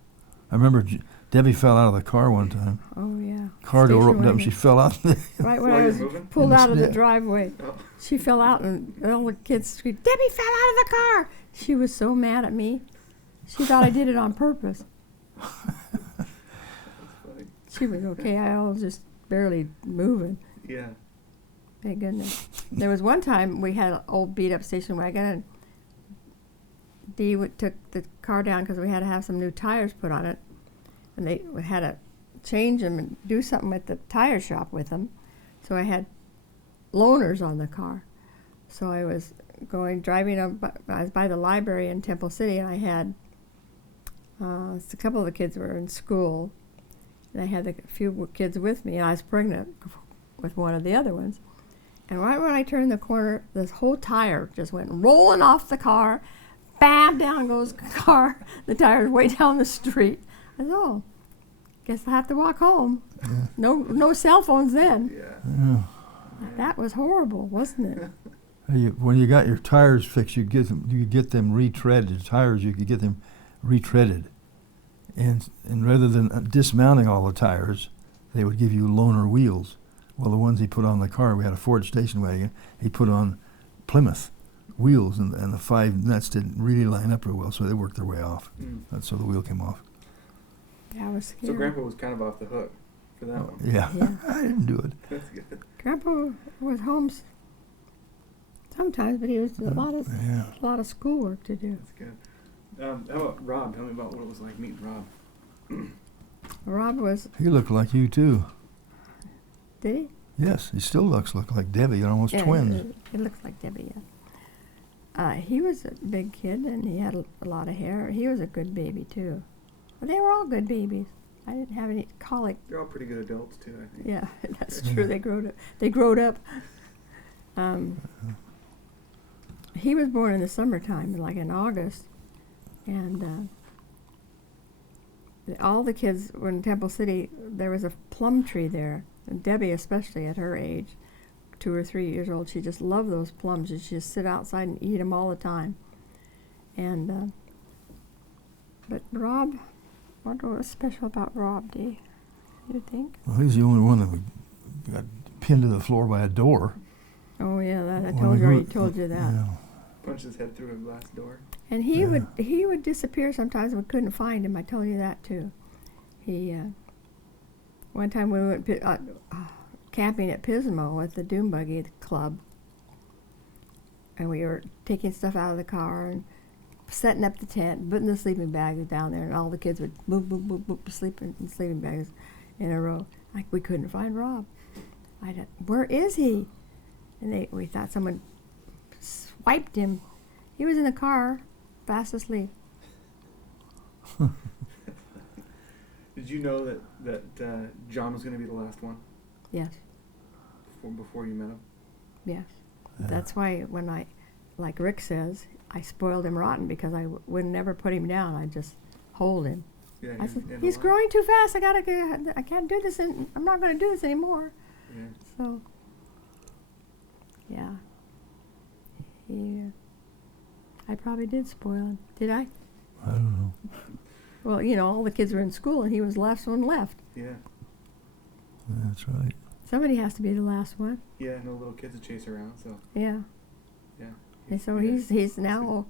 I remember Debbie fell out of the car one time. Oh, yeah. Car door Station opened up and wagon. she fell out. Right when While I you're was moving? pulled out of the Yeah. driveway. Oh. She fell out and all the kids screamed, "Debbie fell out of the car!" She was so mad at me. She thought I did it on purpose. That's funny. She was okay. I was just barely moving. Yeah. Thank goodness. There was one time we had an old beat-up station wagon, and Dee took the car down because we had to have some new tires put on it, and we had to change them and do something at the tire shop with them. So I had loaners on the car. So I was driving up. I was by the library in Temple City, and I had a couple of the kids were in school, and I had a few kids with me, and I was pregnant with one of the other ones. And right when I turned the corner, this whole tire just went rolling off the car. Bam! Down goes the car. The tire's way down the street. I said, "Oh, guess I have to walk home." Yeah. No cell phones then. Yeah. Yeah. That was horrible, wasn't it? When you got your tires fixed, you could get them retreaded. Tires, you could get them retreaded, and rather than dismounting all the tires, they would give you loaner wheels. Well, the ones he put on the car, we had a Ford station wagon. He put on Plymouth wheels, and the 5 nuts didn't really line up real well, so they worked their way off. Mm. And so the wheel came off. Yeah, I was scared. So Grandpa was kind of off the hook for that one. Yeah, Yeah. I didn't do it. That's good. Grandpa was home sometimes, but he was a Yeah. lot of schoolwork to do. That's good. How about Rob? Tell me about what it was like meeting Rob. Rob was, He looked like you too. did he? Yes, he still looks like Debbie. You're almost Yeah, twins. He looks like Debbie, yeah. He was a big kid, and he had a lot of hair. He was a good baby, too. Well, they were all good babies. I didn't have any colic. They're all pretty good adults too, I think. Yeah, that's true. They growed up. He was born in the summertime, like in August, and all the kids were in Temple City. There was a plum tree there, and Debbie, especially at her age, 2 or 3 years old, she just loved those plums. And she'd just sit outside and eat them all the time. And but Rob, what was special about Rob? Do you think? Well, he's the only one that got pinned to the floor by a door. Oh yeah, that I When told we you. grew- Already told you that. Yeah. Punched his head through a glass door. And he Yeah. would disappear sometimes, and we couldn't find him. I told you that too. He one time we went camping at Pismo with the Doom Buggy Club, and we were taking stuff out of the car and setting up the tent, putting the sleeping bags down there, and all the kids would move, sleep in sleeping bags in a row. Like, we couldn't find Rob. Where is he? And we thought someone swiped him. He was in the car, fast asleep. Did you know that John was going to be the last one Yes, before you met him? yes. Yeah. That's why when like Rick says, I spoiled him rotten because I would never put him down. I'd just hold him. Yeah. I you said, didn't he's know growing too fast. I can't do this. I'm not going to do this anymore. why? Yeah. So, yeah. I probably did spoil him. Did I? I don't know. Well, all the kids were in school, and he was the last one left. Yeah. That's right. Somebody has to be the last one. Yeah. No little kids to chase around. So Yeah. yeah. And so Yeah. he's now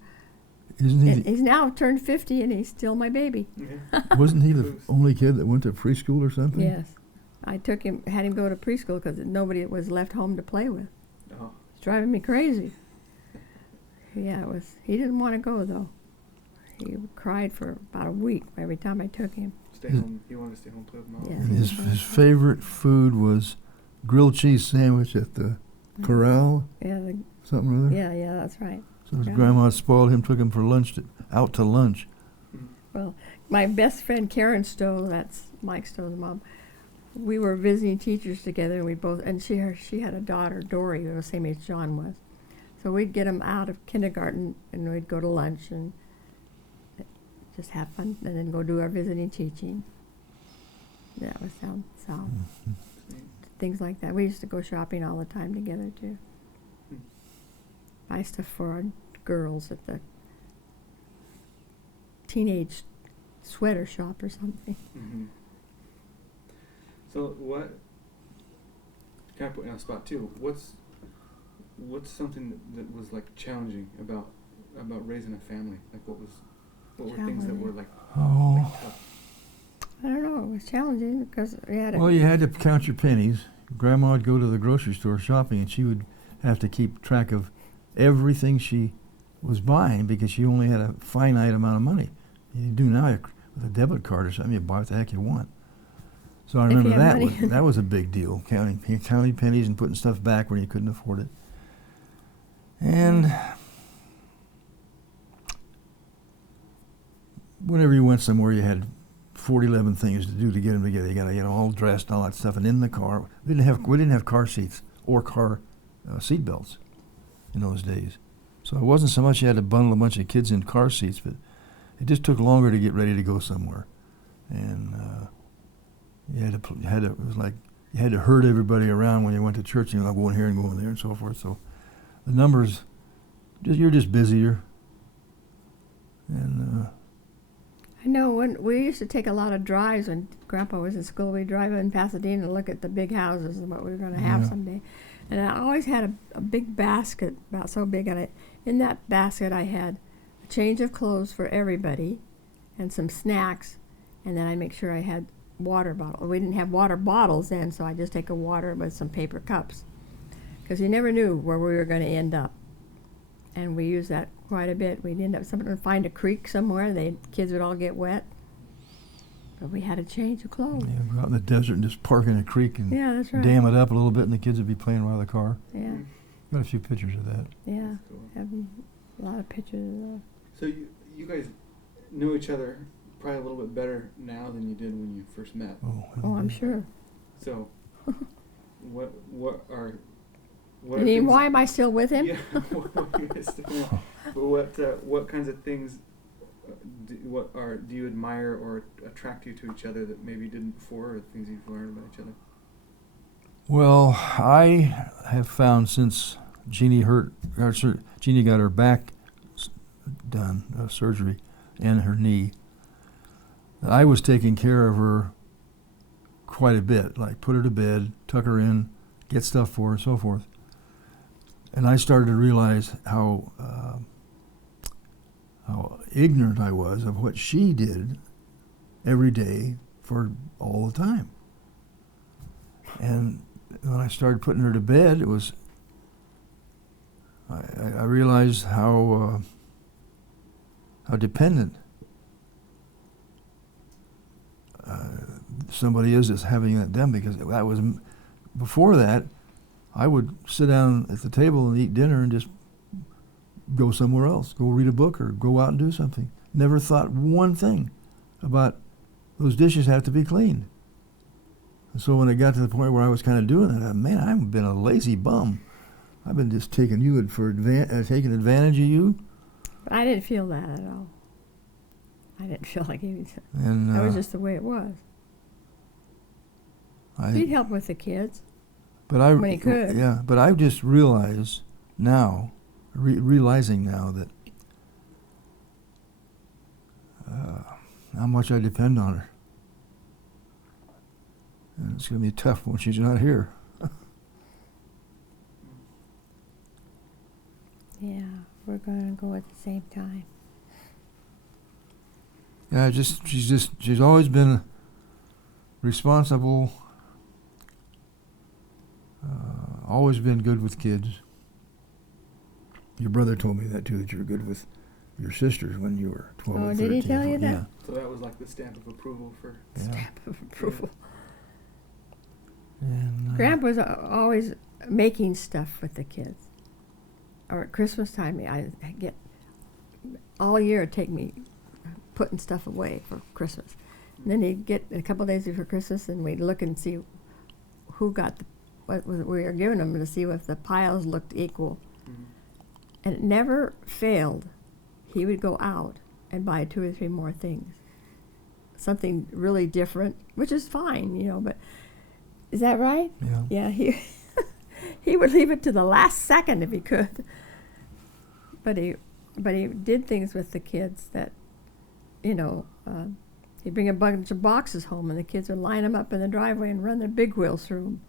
Isn't he? he's now turned 50, and he's still my baby. Yeah. Wasn't he the Loose. only kid that went to preschool or something? Yes. I had him go to preschool because nobody was left home to play with. Oh. It's driving me crazy. Yeah, he didn't want to go, though. He cried for about a week every time I took him. Stay home. He wanted to stay home and play with mom. Yeah. And his favorite food was grilled cheese sandwich at the corral, Yeah, something or other. yeah, that's right. So his Yeah. grandma spoiled him, took him for lunch, out to lunch. Mm. My best friend Karen Stowe, that's Mike Stowe's mom. We were visiting teachers together, and she had a daughter, Dory, who was the same age John was. So we'd get them out of kindergarten, and we'd go to lunch and just have fun, and then go do our visiting teaching. That was South. Things like that. We used to go shopping all the time together too. Hmm. Buy stuff for our girls at the teenage sweater shop or something. Mm-hmm. So what? Kind of put you on the spot too. What's something that was like challenging about raising a family? Like what were things that were like Oh. tough? I don't know. It was challenging because we had Well, you had to count your pennies. Grandma would go to the grocery store shopping, and she would have to keep track of everything she was buying because she only had a finite amount of money. You do now with a debit card or something, you buy what the heck you want. So I If you remember have that money. that was a big deal, counting pennies and putting stuff back when you couldn't afford it. And whenever you went somewhere, you had 11 things to do to get them together. You got to get all dressed and all that stuff, and in the car, we didn't have car seats or car seat belts in those days. So it wasn't so much you had to bundle a bunch of kids in car seats, but it just took longer to get ready to go somewhere, and you had to herd everybody around when you went to church. Going here and going there and so forth. So the numbers, you're just busier, and. I know when we used to take a lot of drives when Grandpa was in school. We'd drive in Pasadena and look at the big houses and what we were going to have Yeah. someday. And I always had a big basket, about so big, and in that basket I had a change of clothes for everybody, and some snacks, and then I make sure I had water bottle. We didn't have water bottles then, so I just take a water with some paper cups, because you never knew where we were going to end up. And we used that quite a bit. We'd end up find a creek somewhere. Kids would all get wet, but we had to change of clothes. Yeah, go out in the desert and just park in a creek and Yeah, that's right. dam it up a little bit, and the kids would be playing around the car. Yeah, Got a few pictures of that. yeah. That's cool. Have a lot of pictures of that. So you guys know each other probably a little bit better now than you did when you first met. Oh, I'm sure. So, what are I mean, why am I still with him? Yeah. What kinds of things do you admire or attract you to each other that maybe you didn't before, or things you've learned about each other? Well, I have found since Jeannie Jeannie got her back done, surgery, and her knee, that I was taking care of her quite a bit, like put her to bed, tuck her in, get stuff for her, and so forth. And I started to realize how ignorant I was of what she did every day for all the time. And when I started putting her to bed, I realized how dependent somebody is that's having that done, because that was before that. I would sit down at the table and eat dinner and just go somewhere else, go read a book or go out and do something. Never thought one thing about those dishes have to be cleaned. And so when it got to the point where I was kind of doing that, man, I've been a lazy bum. I've been just taking taking advantage of you. But I didn't feel that at all. I didn't feel like he was. And That was just the way it was. He'd help with the kids. But when he could. Yeah, but I've just realized now, realizing now that how much I depend on her. And it's going to be tough when she's not here. Yeah, we're going to go at the same time. Yeah, she's always been responsible. Always been good with kids. Your brother told me that too, that you were good with your sisters when you were 12 or 13. Oh, did he tell you that? Yeah. So that was like the stamp of approval for. Yeah. Stamp of approval. And, Grandpa's always making stuff with the kids. Or at Christmas time, I get all year it'd take me putting stuff away for Christmas. And then he'd get a couple days before Christmas, and we'd look and see who got what we were giving them, to see if the piles looked equal. Mm-hmm. And it never failed. He would go out and buy 2 or 3 more things, something really different, which is fine, but is that right? Yeah. Yeah, he would leave it to the last second if he could. But he did things with the kids that, he'd bring a bunch of boxes home, and the kids would line them up in the driveway and run their big wheels through them.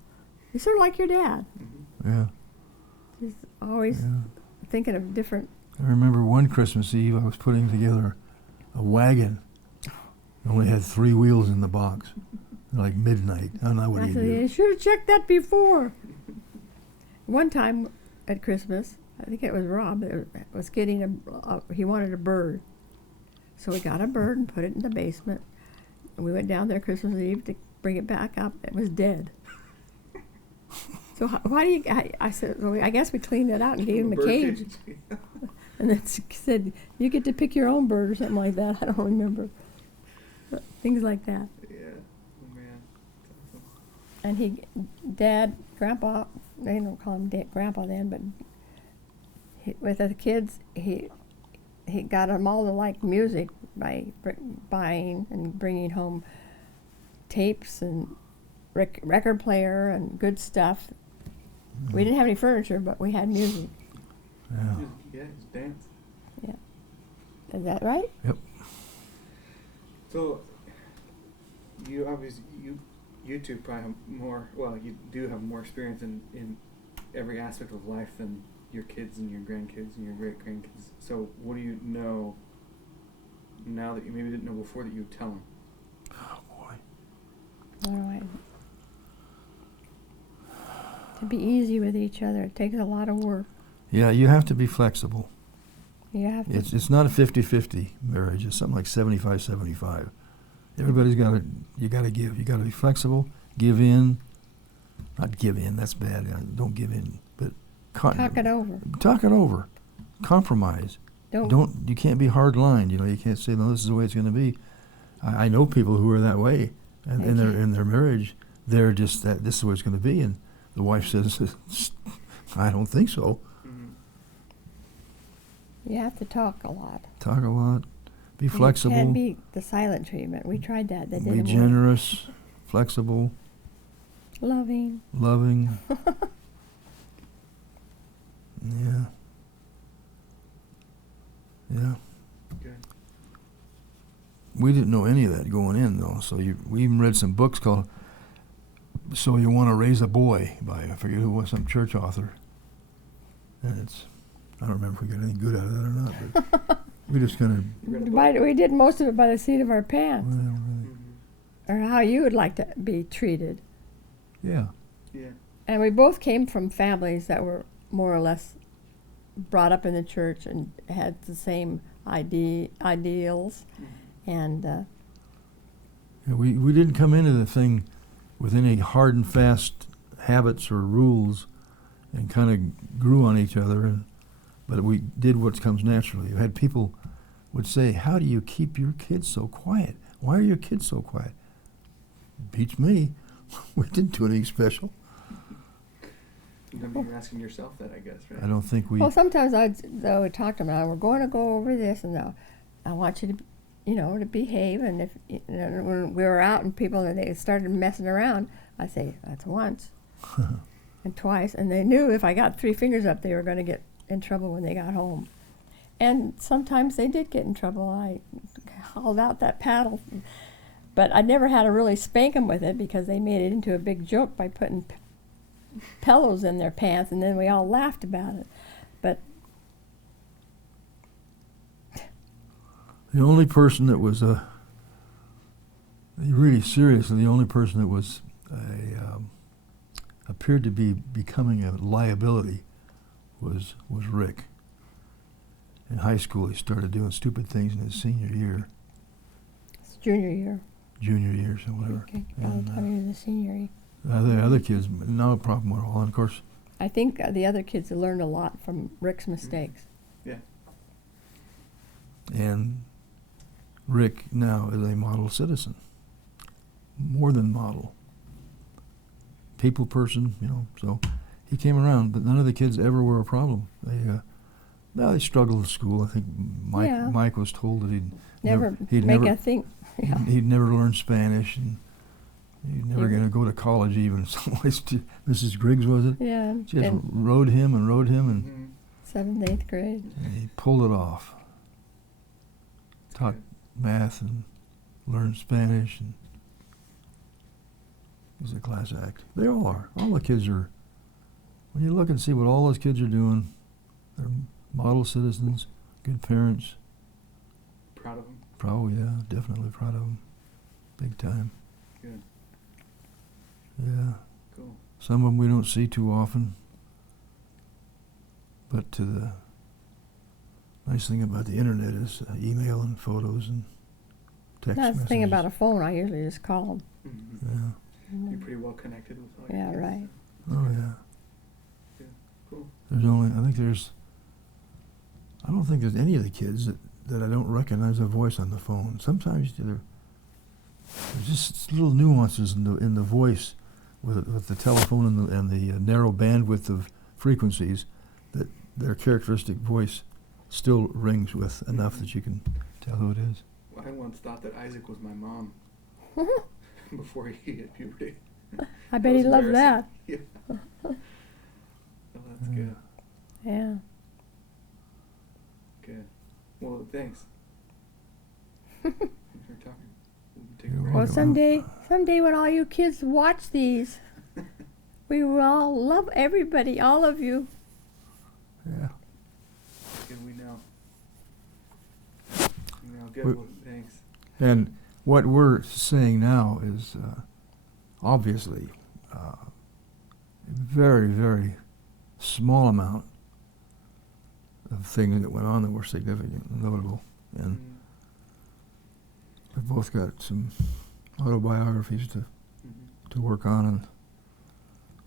He's sort of like your dad. Mm-hmm. Yeah. He's always thinking of different. I remember one Christmas Eve I was putting together a wagon. It only had 3 wheels in the box. Like midnight. I don't know what he I said, did. you should have checked that before. One time at Christmas, I think it was Rob that was getting he wanted a bird. So we got a bird and put it in the basement. And we went down there Christmas Eve to bring it back up. It was dead. So why do you? I said, well, I guess we cleaned it out and gave him a cage. And then said, you get to pick your own bird or something like that. I don't remember. But things like that. Yeah. Oh man. That's awesome. And Grandpa, they don't call him Grandpa then, but with the kids, he got them all to like music by buying and bringing home tapes and record player and good stuff. Mm-hmm. We didn't have any furniture, but we had music. Yeah. Yeah, it's dance. Yeah. Is that right? Yep. So, you obviously you two probably have more. Well, you do have more experience in every aspect of life than your kids and your grandkids and your great grandkids. So, what do you know now that you maybe didn't know before that you would tell them? to be easy with each other. It takes a lot of work. Yeah, you have to be flexible. You have to. It's not a 50-50 marriage. It's something like 75-75. Everybody's got to, you got to give. You got to be flexible, give in. Not give in, that's bad. Don't give in. But Talk it over. Talk it over. Compromise. You can't be hard-lined. You can't say, no, this is the way it's going to be. I know people who are that way. And in their marriage, they're just that this is what it's going to be. And the wife says, I don't think so. You have to talk a lot. Talk a lot. Be flexible. You can't be the silent treatment. We tried that. That didn't Be work. generous, flexible, Loving. Yeah. Yeah. Good. We didn't know any of that going in, though. So we even read some books called "So You Want to Raise a Boy" by, I forget who it was, some church author. And I don't remember if we got anything good out of that or not, but we just kind of. We did most of it by the seat of our pants, Well, or how you would like to be treated. yeah. Yeah. And we both came from families that were more or less brought up in the church and had the same ideals. And Yeah, we didn't come into the thing with any hard and fast habits or rules, and kind of grew on each other. But we did what comes naturally. You had people would say, "How do you keep your kids so quiet? Why are your kids so quiet?" Beats me. We didn't do anything special. You're asking yourself that, I guess, right? I don't think we. well, sometimes I would talk to them. We're going to go over this, and I want you to, to behave. And if when we were out and people and they started messing around, I say that's once and twice, and they knew if I got 3 fingers up, they were going to get in trouble when they got home. And sometimes they did get in trouble. I hauled out that paddle, but I never had to really spank them with it because they made it into a big joke by putting pillows in their pants, and then we all laughed about it. But The only person that was really serious, and the only person that was appeared to be becoming a liability was Rick. In high school, he started doing stupid things in his senior year. it's junior year. Junior year, so whatever. Okay, by the time he was a senior year. The other kids, no problem at all. And of course, I think the other kids learned a lot from Rick's mistakes. Yeah. and Rick now is a model citizen. More than model. People person, so he came around, but none of the kids ever were a problem. They struggled in school. I think Mike was told that he'd never learn Spanish, and he's never going to go to college even. Mrs. Griggs, was it? Yeah. She just rode him, and 7th, 8th grade. And he pulled it off. Taught math and learned Spanish, and it was a class act. They all are. All the kids are. When you look and see what all those kids are doing, they're model citizens, good parents. Proud of them? Probably, yeah, definitely proud of them. Big time. Good. Yeah. Cool. Some of them we don't see too often. But the nice thing about the internet is email and photos and text That's messages. the thing about a phone. I usually just call them. Mm-hmm. Yeah. You're pretty well connected with all your Yeah, kids. right. Oh, yeah. Cool. I don't think there's any of the kids that I don't recognize a voice on the phone. Sometimes there's just little nuances in the voice with the telephone and the narrow bandwidth of frequencies that their characteristic voice still rings with enough that you can tell who it is. Well, I once thought that Isaac was my mom before he hit puberty. I bet he loved that. Yeah. Well, that's good. Yeah. Good. Well, thanks. For talking. We'll take a You're break. Well, welcome. someday when all you kids watch these, we will all love everybody, all of you. Yeah. Good, we know. Good. Well, thanks. And what we're saying now is obviously very, very small amount of things that went on that were significant and notable. And we've both got some autobiographies to work on and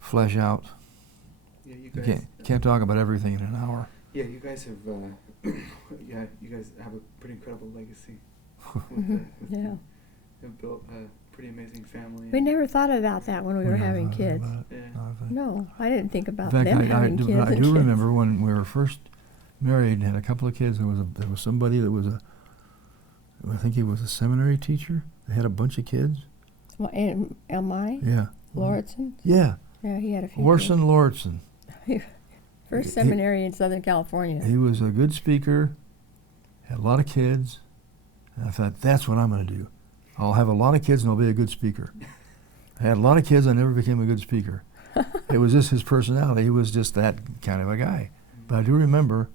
flesh out. Yeah, you You guys. can't talk about everything in an hour. Yeah, you guys have. You guys have a pretty incredible legacy. with Yeah. Have built a pretty amazing family. We never thought about that when we were never having thought kids. about it. Yeah. Not a thing. No, I didn't think about In fact, them I having kids. I and do kids. remember when we were first married and had a couple of kids. There was somebody that was I think he was a seminary teacher. They had a bunch of kids. Well, and Elmi Yeah. Lauritsen. Yeah. Yeah, he had a few. Orson Lauritsen. kids. First seminary in Southern California. He was a good speaker. Had a lot of kids. And I thought, that's what I'm going to do. I'll have a lot of kids and I'll be a good speaker. I had a lot of kids. I never became a good speaker. It was just his personality. He was just that kind of a guy. But I do remember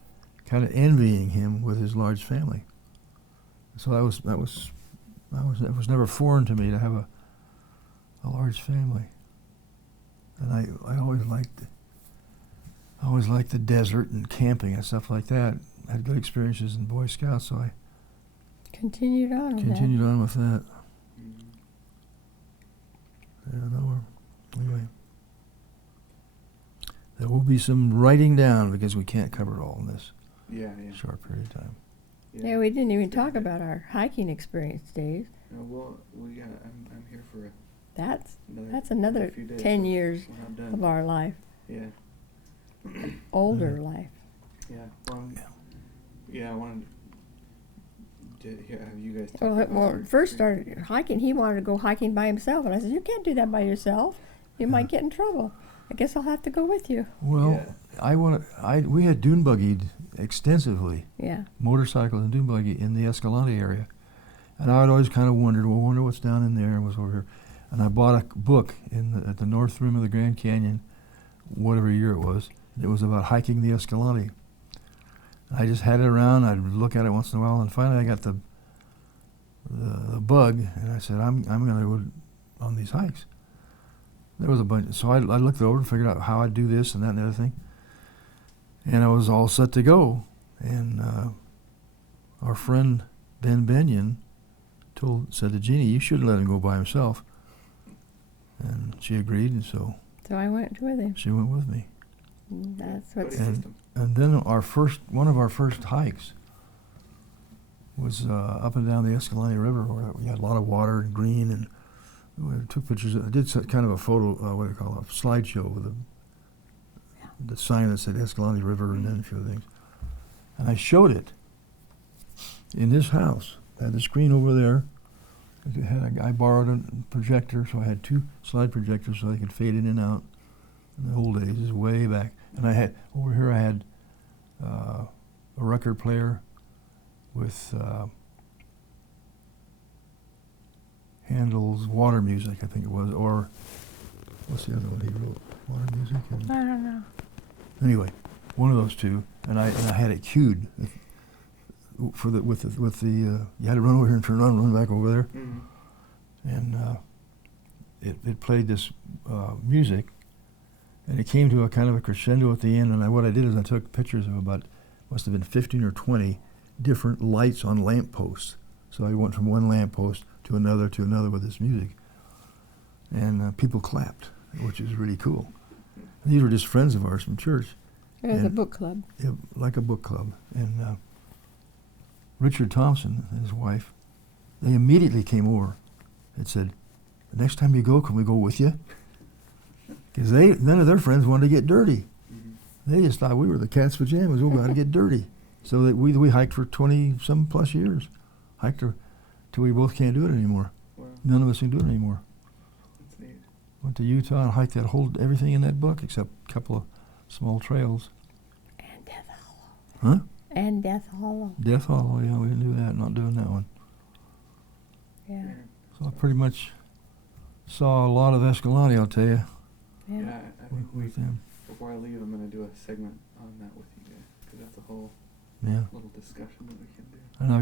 kind of envying him with his large family. So that was never foreign to me to have a large family. And I always liked the desert and camping and stuff like that. I had good experiences in Boy Scouts, so I Continued on with continued on with that. Mhm. Yeah, no, anyway. There will be some writing down because we can't cover it all in this Yeah, yeah. short period of time. that. Yeah, we didn't even talk about our hiking experience, Dave. Well, I'm here for That's another few days. 10 years We're not done. of our life, Yeah. older life. Yeah. Well, I wanted to have you guys talk Well, about when your we first experience. started hiking, he wanted to go hiking by himself, and I said, "You can't do that by yourself. You might get in trouble. I guess I'll have to go with you." Well, Yeah. we had dune buggied extensively, Yeah. motorcycles and dune buggy in the Escalante area. And I had always kind of wondered, wonder what's down in there and what's over here. And I bought a book at the north rim of the Grand Canyon, whatever year it was. It was about hiking the Escalante. I just had it around. I'd look at it once in a while, and finally I got the bug, and I said, I'm going to go on these hikes. There was a bunch, so I looked it over and figured out how I'd do this and that and the other thing, and I was all set to go. And our friend Ben Benyon said to Jeannie, "You shouldn't let him go by himself," and she agreed, and so So I went with him. she went with me. That's Buddy what's. system. And then one of our first hikes was up and down the Escalante River, where we had a lot of water and green, and we took pictures. I did kind of a photo, what do you call it, a slideshow with the sign that said Escalante River and then a few other things. And I showed it in this house. I had the screen over there. I borrowed a projector, so I had 2 slide projectors so they could fade in and out. In the old days, is way back. And I had over here. I had a record player with Handel's Water Music, I think it was, or what's the other one he wrote? Water Music. I don't know. Anyway, one of those 2, and I had it cued with the you had to run over here and turn on, run back over there, Mhm. and it played this music. And it came to a kind of a crescendo at the end, and what I did is I took pictures of must have been 15 or 20 different lights on lamp posts. So I went from one lamp post to another with this music. And people clapped, which is really cool. And these were just friends of ours from church, It was a And- book club. like a book club. And Richard Thompson and his wife, they immediately came over and said, "The next time you go, can we go with you?" Because none of their friends wanted to get dirty. Mhm. They just thought we were the cat's pajamas. We're going to get dirty. So that we hiked for 20-some plus years. Hiked till we both can't do it anymore. Wow, None of us can do it anymore. that's neat. Went to Utah and hiked everything in that book except a couple of small trails. And Death Hollow. Huh? And Death Hollow. Death Hollow, yeah, we didn't do that. Not doing that one. Yeah. So I pretty much saw a lot of Escalante, I'll tell you, Yeah. I think with them. before I leave, I'm going to do a segment on that with you guys, because that's a whole Yeah. little discussion that we can do. And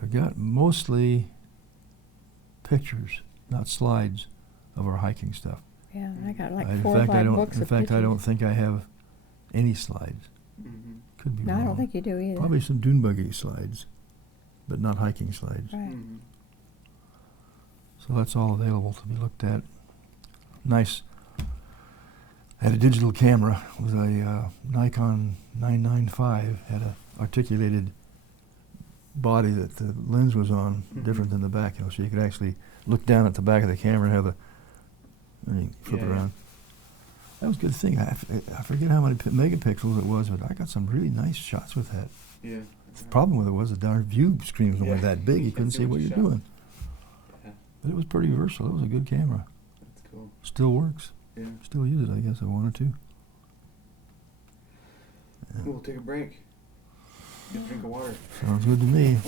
I've got mostly pictures, not slides, of our hiking stuff. Yeah, I got like In 4 or fact, 5 books in of fact, I don't pictures. think I have any slides. Mm-hmm. Could be No, wrong. I don't think you do either. Probably some dune buggy slides, but not hiking slides. Right. Mm-hmm. So that's all available to be looked at. Nice. I had a digital camera with a Nikon 995. Had a articulated body that the lens was on, different than the back, so you could actually look down at the back of the camera and have and you flip it Yeah, around. That was a good thing. I forget how many megapixels it was, but I got some really nice shots with that. Yeah. The problem with it was the darn view screen was only Yeah. that big. You Can't couldn't see see what what you you're shot. doing. Yeah. But it was pretty versatile. It was a good camera. That's cool. Still works. Yeah. Still use it, I guess, if I wanted to. Yeah. We'll take a break. Get a drink of water. Sounds good to me.